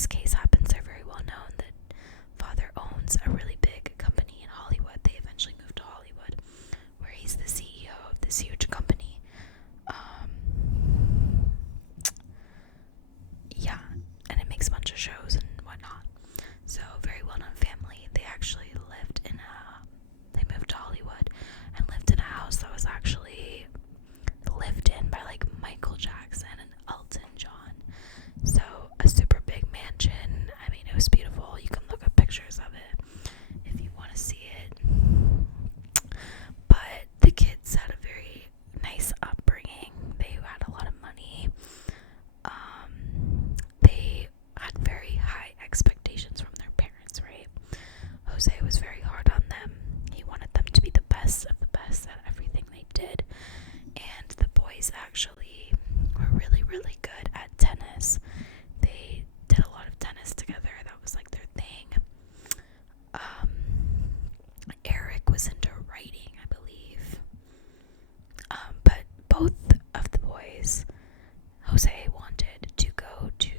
this case happens, they're very well known that father owns a really big company in Hollywood. They eventually moved to Hollywood, where he's the CEO of this huge company. Yeah, and it makes a bunch of shows and whatnot. So, very well known family. They actually they moved to Hollywood and lived in a house that was actually lived in by like Michael Jackson and Elton John. So, a super big mansion. I mean, it was beautiful. You can look up pictures of it if you want to see it. But the kids had a very nice upbringing. They had a lot of money. They had very high expectations from their parents, right? Jose was very hard on them. He wanted them to be the best of the best at everything they did. And the boys actually were really, really good at tennis. They did a lot of tennis together. That was like their thing. Eric was into writing, I believe. But both of the boys, Jose wanted to go to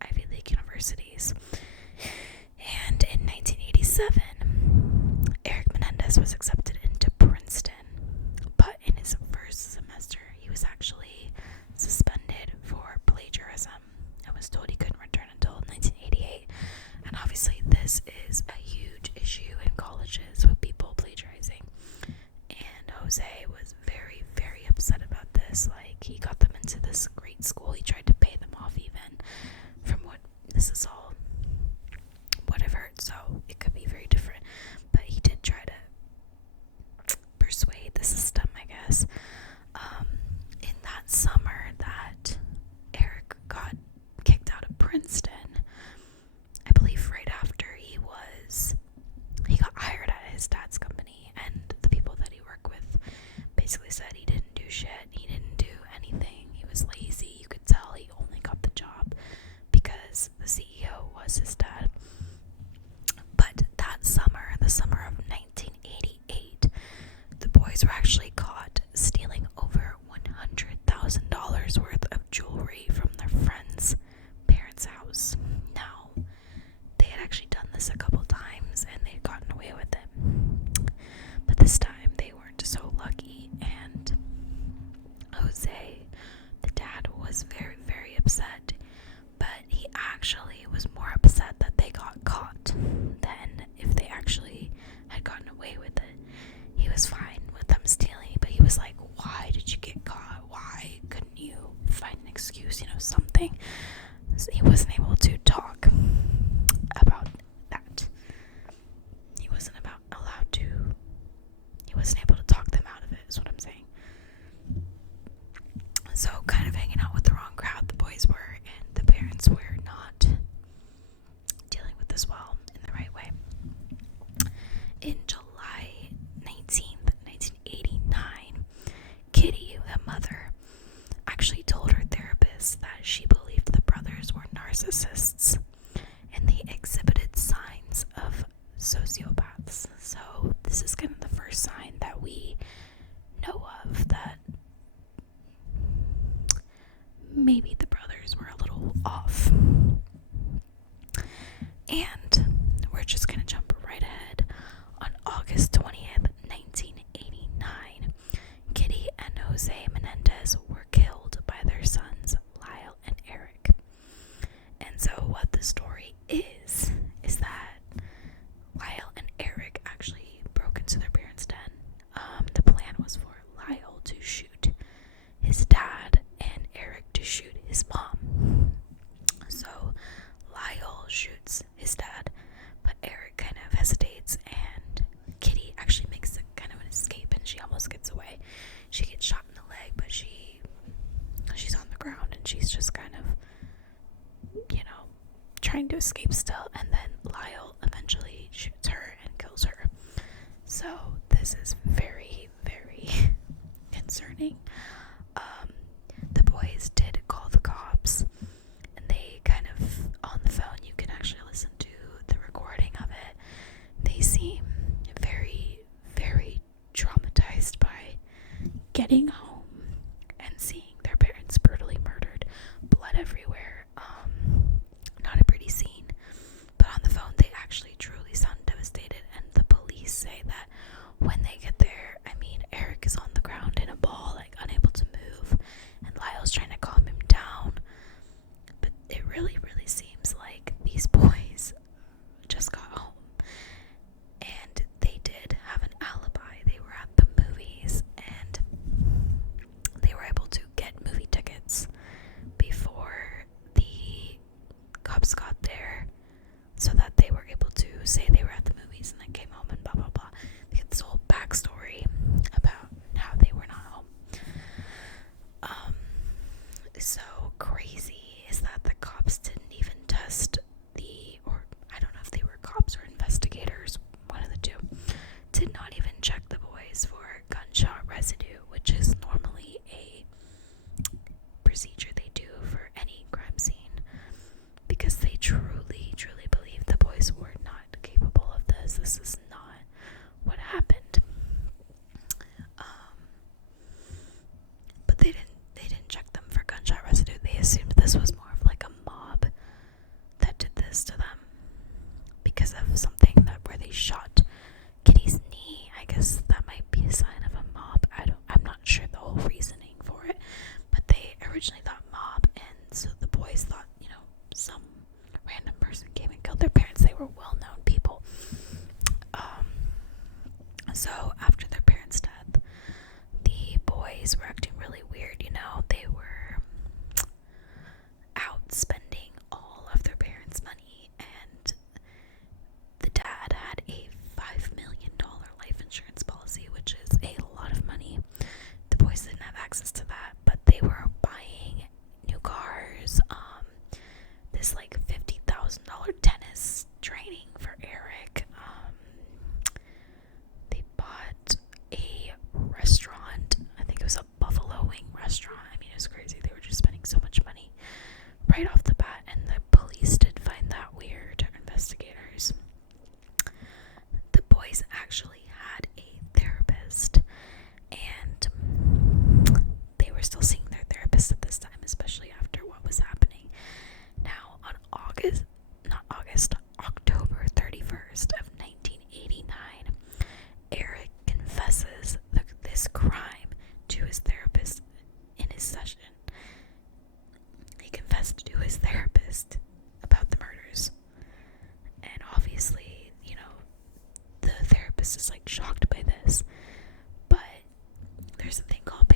Ivy League universities. And in 1987, Eric Menendez was accepted into Princeton. But in his first semester, he was actually suspended for plagiarism and was told he couldn't return until 1988. And obviously, this is a huge issue in colleges with people plagiarizing. And Jose was very, very upset about this. Like, he got them into this great school. He tried to pay them off even. From what this is all what I've heard, so it could be very different. But he did try to persuade the system, I guess. In that summer that Eric got kicked out of Princeton, I believe right after he got hired at his dad's company, and the people that he worked with basically said he didn't do shit, he didn't do anything, he was lazy. You could tell he only got the job because the CEO was his dad. But that summer, the summer of 1988, the boys were actually caught stealing over $100,000 worth of jewelry from their friend's parents' house. Now, they had actually done this a couple times and they'd gotten away with it. But this time they weren't so lucky, and Jose, the dad, was very, very upset. But he actually was more upset that they got caught than if they actually had gotten away with it. He was fine with them stealing, but he was like, why did you get caught? Why couldn't you find an excuse, something? So he wasn't able to talk about that. He wasn't able to talk them out of it, is what I'm saying. So, kind of hanging out with the wrong crowd, the boys were, and the parents were not dealing with this well in the right way. In July 19th, 1989, Kitty, the mother, actually told her therapist that she believed the brothers were narcissists and they exhibited signs of sociopaths. So this is kind of the first sign that we know of that maybe the brothers were a little off. And we're just going to jump right ahead. On August 20th, 1989, Kitty and Jose Menendez were killed by their sons, Lyle and Eric. And so what the story is that Lyle and Eric actually broke into their parents' den. The plan was for Lyle to shoot his dad and Eric to shoot his mom. So Lyle shoots his dad, but Eric kind of hesitates, and Kitty actually makes a kind of an escape, and she almost gets away. She gets shot in the leg, but she's on the ground, and she's just kind of, trying to escape still, and then Lyle eventually shoots her and kills her. So this is very, very concerning. The boys did call the cops, and they kind of, on the phone, you can actually listen to the recording of it. They seem very, very traumatized by getting home and seeing their parents brutally murdered, blood everywhere. Not a pretty scene. cops got there so that they were able to say they were at the movies and then came home and blah blah blah. They get this whole backstory about how they were not home. So crazy is that the cops didn't even test or I don't know if they were cops or investigators, one of the two, did not even check the boys for gunshot residue, which is normally a procedure they do for any crime scene, because they truly, truly believe the boys were not capable of this. This is not what happened. But they didn't check them for gunshot residue. They assumed this was more of like a mob that did this to them because of something where they shot Kitty's knee. I guess that might be a sign of a mob. I'm not sure the whole reasoning for it, but they originally thought mob, and so the boys thought, some random person came and killed their parents. They were well-known people. So after their parents' death, the boys were acting really weird. They were out spending all of their parents' money, and the dad had a $5 million life insurance policy, which is a lot of money. The boys didn't have access to that, but they were buying new cars, this like $50,000 tennis training for Eric. They bought a restaurant. I think it was a buffalo wing restaurant. I mean, it was crazy. They were just spending so much money right off the bat, and the police did find that weird, investigators. The boys actually had a therapist, and they were still seeing their therapist at this time, especially after what was happening. Now, on October 31st of 1989, Eric confesses this crime to his therapist in his session. He confessed to his therapist about the murders. And obviously, the therapist is like shocked by this. But there's a thing called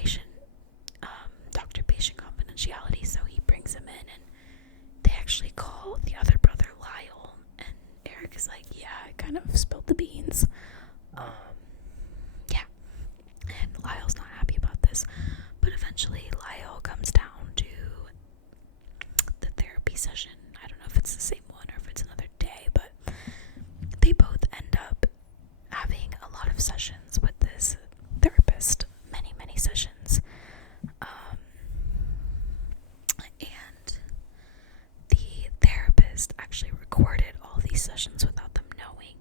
doctor-patient confidentiality, so he brings him in, and they actually call the other brother Lyle, and Eric is like, yeah, I kind of spilled the beans. Yeah. And Lyle's not happy about this, but eventually Lyle comes down to the therapy session. I don't know if it's the same one or if it's another day, but they both end up having a lot of sessions with this therapist, many sessions. And the therapist actually recorded all these sessions without them knowing,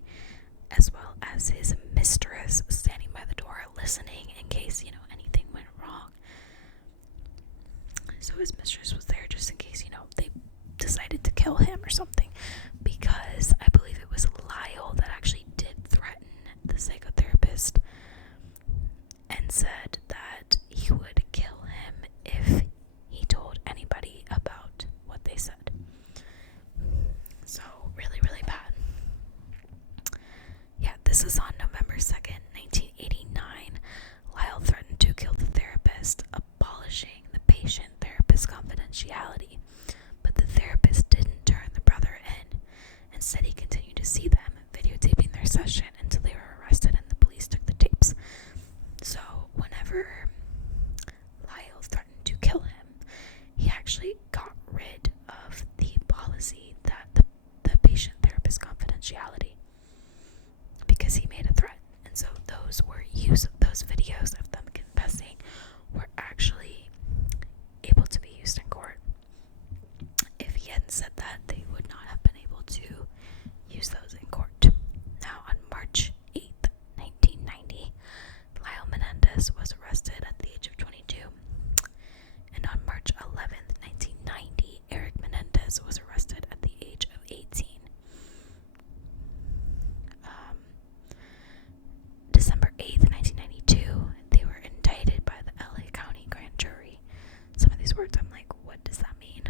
as well as his mistress standing by the door listening in case, anything went wrong. So his mistress was there just in case, they decided to kill him or something, because I believe it was Lyle that actually did threaten the psychotherapist and said that he would kill him if he told anybody about what they said. So really, really bad. Yeah, this is on November 2nd, 1989. Lyle threatened to kill the therapist, abolishing the patient-therapist confidentiality. But the therapist didn't turn the brother in. Instead, he continued to see them, videotaping their session until they were arrested and the police took the tapes. So whenever Lyle threatened to kill him, he actually got rid of the policy that the patient-therapist confidentiality, because he made a threat. And so those videos of them confessing were actually able to be used in court. If he hadn't said that, they would not have been able to use those in court. Now, on March 8th, 1990, Lyle Menendez was arrested at the age of 22. And on March 11th, 1990, Eric Menendez was arrested at the age of 18. December 8th, 1992, they were indicted by the LA County Grand Jury. Some of these words, I'm like, what does that mean?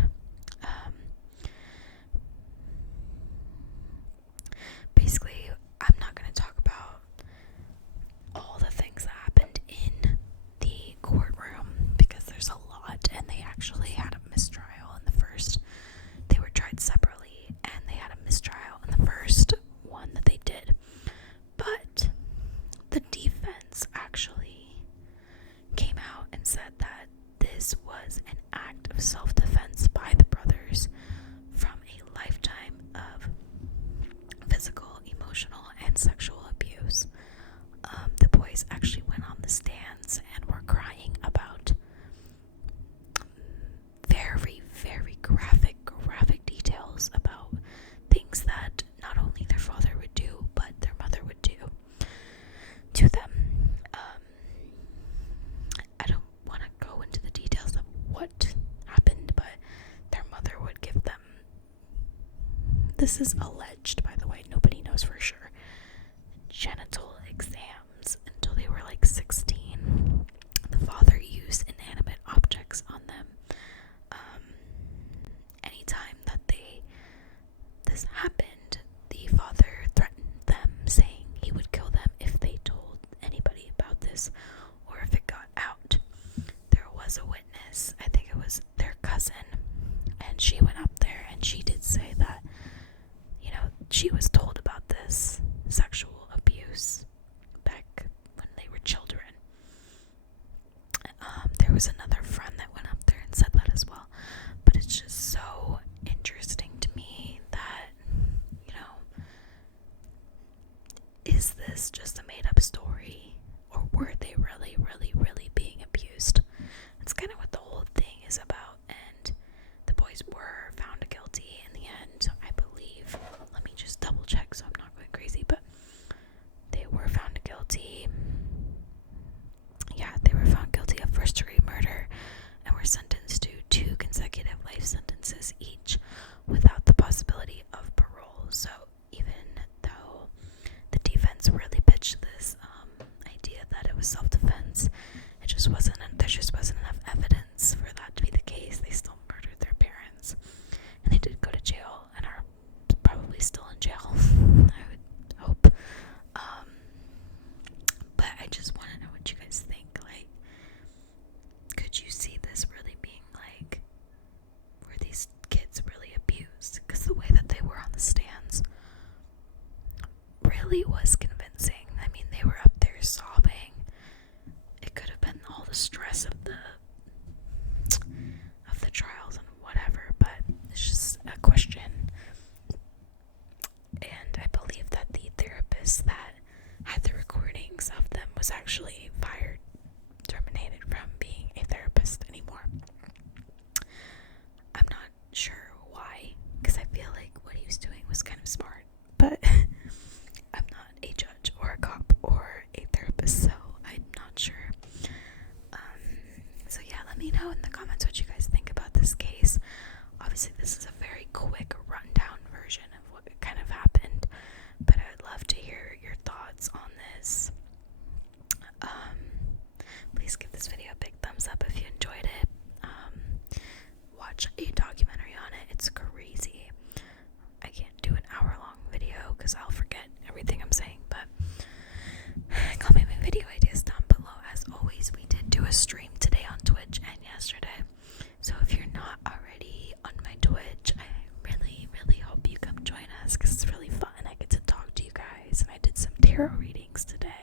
this is alleged, by the way, nobody knows for sure, genital exams until they were like 16. The father used inanimate objects on them. Anytime that this happened, the father threatened them, saying he would kill them if they told anybody about this or if it got out. There was a witness, I think it was their cousin, and she went up there and she did say that, she was told about this sexual abuse back when they were children. There was another friend that went up there and said that as well. But it's just so interesting to me that, is this just a made up story? Or were they really, really, really being abused? That's kind of what the whole thing is about. And the boys were found guilty in the end, I believe. Let me just double check so I'm not going crazy. But they were found guilty. Yeah, they were found guilty of first-degree murder and were sentenced to 2 consecutive life sentences each without the possibility of parole. So even though the defense really pitched this idea that it was self-defense, there just wasn't enough evidence for that to be the case. They still murdered their parents, and they did go to jail and are probably still in jail, I would hope. But I just want to know what you guys think. Like, could you see this really being like, were these kids really abused? Because the way that they were on the stands really was convincing. I mean, they were up there sobbing. It could have been all the stress of the trials and whatever, but it's just a question. And I believe that the therapist that had the recordings of them was actually terminated from being a therapist anymore. I'm not sure why, because I feel like what he was doing was kind of smart, but I'm not a judge or a cop or a therapist, so I'm not sure. So yeah, let me know in the comments what you guys think about this case. Obviously, this is a very quick rundown version of what kind of happened, but I would love to hear your thoughts on this. Please give this video a big thumbs up if you enjoyed it. Watch a documentary on it. It's crazy. I can't do an hour-long video because I'll forget everything I'm saying, but comment my video ideas down below. As always, we did do a stream today on Twitch and yesterday, so if you're not already on my Twitch, I really, really hope you come join us because it's really fun. I get to talk to you guys, and I did some tarot readings today.